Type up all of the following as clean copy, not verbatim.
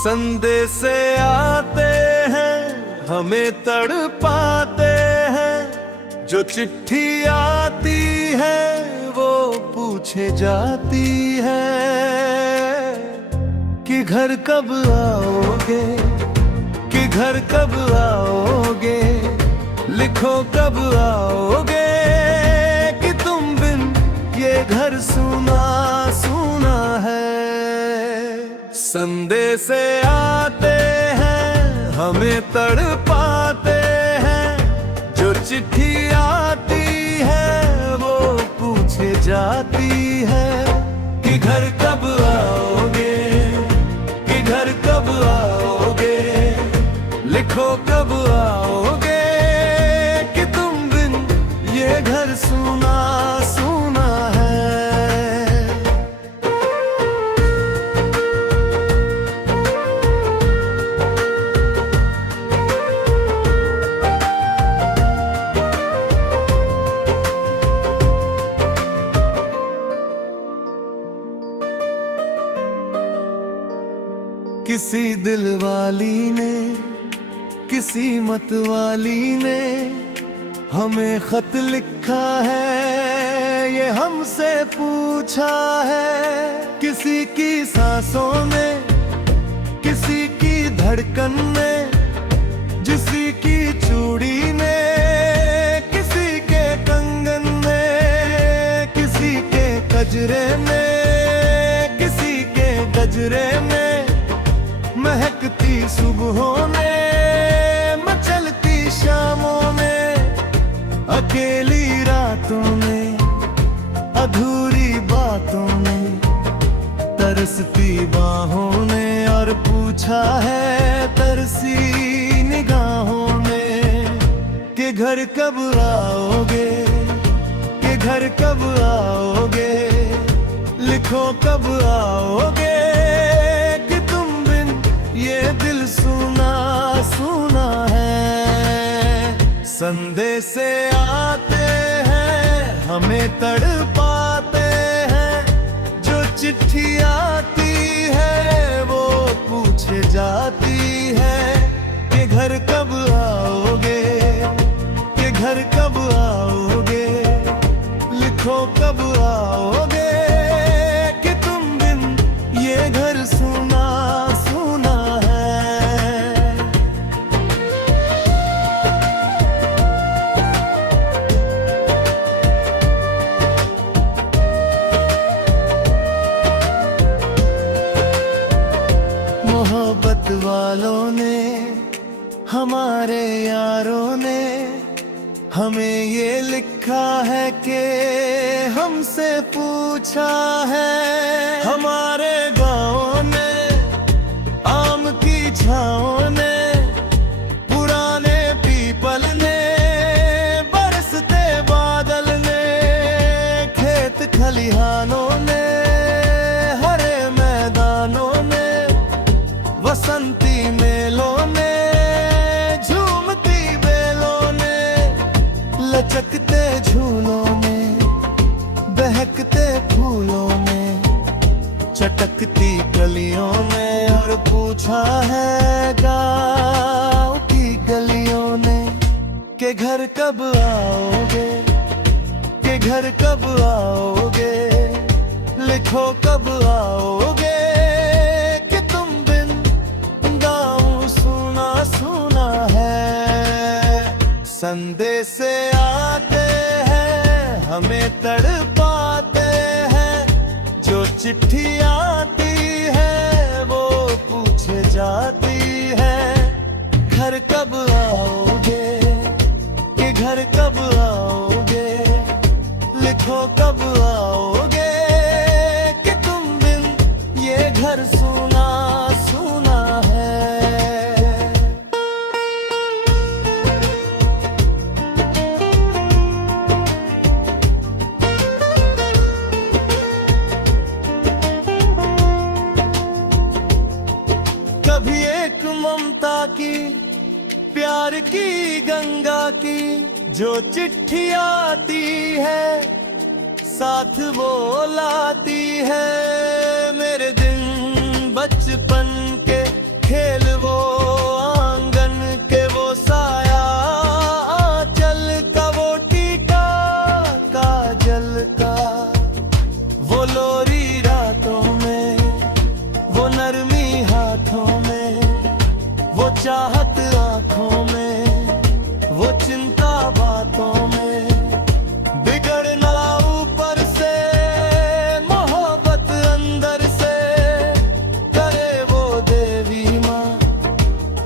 संदेश आते हैं हमें तड़पाते हैं, जो चिट्ठी आती है वो पूछे जाती है कि घर कब आओगे, कि घर कब आओगे, लिखो कब आओगे, कि तुम बिन ये घर सुना सुना है। संदेश आते हैं हमें तड़पाते हैं, जो चिट्ठी आती है वो पूछे जाती है कि घर कब आओगे, कि घर कब आओगे, लिखो कब आओगे, कि तुम बिन ये घर सुना सुना है। किसी दिल वाली ने, किसी मत वाली ने हमें खत लिखा है, ये हमसे पूछा है। किसी की सांसों में, किसी की धड़कन में, किसी की चूड़ी में, किसी के कंगन में, किसी के कजरे में, किसी के गजरे में, महकती सुबहों में, मचलती शामों में, अकेली रातों में, अधूरी बातों में, तरसती बाहों ने, और पूछा है तरसी निगाहों में कि घर कब आओगे, कि घर कब आओगे, लिखो कब आओगे, ये दिल सुना सुना है। संदेश आते हैं हमें तड़पाते हैं, जो चिट्ठी आती है वो पूछे जाती है कि घर कब आओगे, कि घर कब आओगे, लिखो कब आओगे, कि तुम बिन ये घर सुना सुना है। मोहब्बत वालों ने, हमारे यारों ने हमें ये लिखा है कि हमसे पूछा है। हमारे गाँव ने, आम की छाँव ने, पुराने पीपल ने, बरसते बादल ने, खेत खलिहानों ने, हरे मैदानों ने, वसंती मेलों ने, झूमती बेलों ने, लचकते झूलों में, बहकते फूलों में, चटकती गलियों में, और पूछा है गाँव की गलियों ने कि घर कब आओगे, कि घर कब आओगे, लिखो कब आओगे, कि तुम बिन गाँव सुना सुना है। संदेश आते हैं हमें तड़पाते हैं, जो चिट्ठी आती है वो पूछे जाती है घर कब आओगे, कि घर कब आओगे, लिखो कब आओगे, कि तुम बिन ये घर सुना सुना है। कभी एक ममता की, प्यार की गंगा की जो चिट्ठी आती है, साथ वो लाती है मेरे दिन बचपन के, खेल वो आंगन के वो साया, आंचल का वो टीका काजल का, वो लोरी रातों में, वो नरमी हाथों में, वो चाहत आंखों में, वो चिंता बातों में, बिगड़ना ऊपर से मोहब्बत अंदर से, करे वो देवी माँ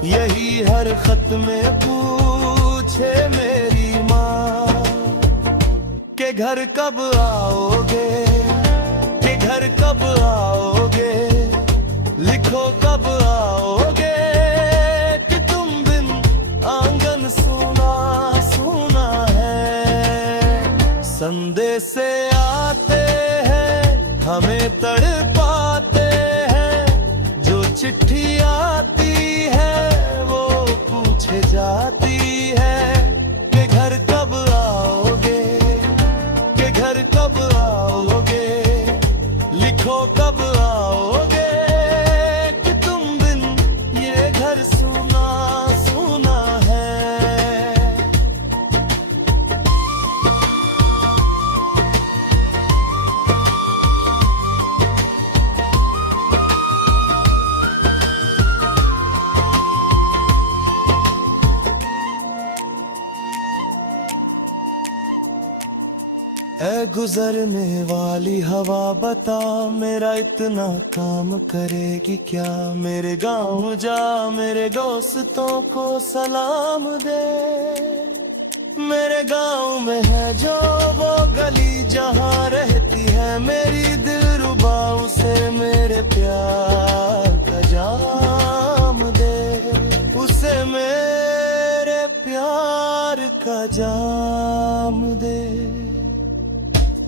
यही हर खत में पूछे मेरी माँ, के घर कब आओगे, के घर कब आओगे, लिखो कब आओगे, कि तुम बिन आंगन सूना सूना है। संदेश से आते हैं हमें तड़पाते हैं, जो चिट्ठी आती है वो पूछे जाती है, कि घर कब आओगे, के घर कब आओगे, लिखो कब आओगे, कि तुम बिन ये घर सूना सूना है। ऐ गुजरने वाली हवा बता, मेरा इतना काम करेगी क्या, मेरे गाँव जा मेरे दोस्तों को सलाम दे, मेरे गाँव में है जो वो गली जहाँ रहती है मेरी दिलरुबा, उसे मेरे प्यार का जाम दे, उसे मेरे प्यार का जाम दे।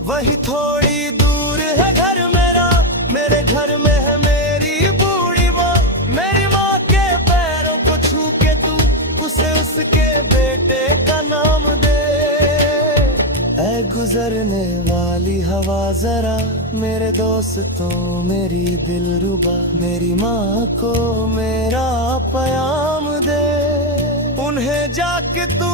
वही थोड़ी दूर है घर मेरा, मेरे घर में है मेरी बूढ़ी माँ, मेरी माँ के पैरों को छू के तू उसे उसके बेटे का नाम दे। ऐ गुजरने वाली हवा जरा मेरे दोस्तों मेरी दिलरुबा, मेरी माँ को मेरा प्याम दे, उन्हें जाके तू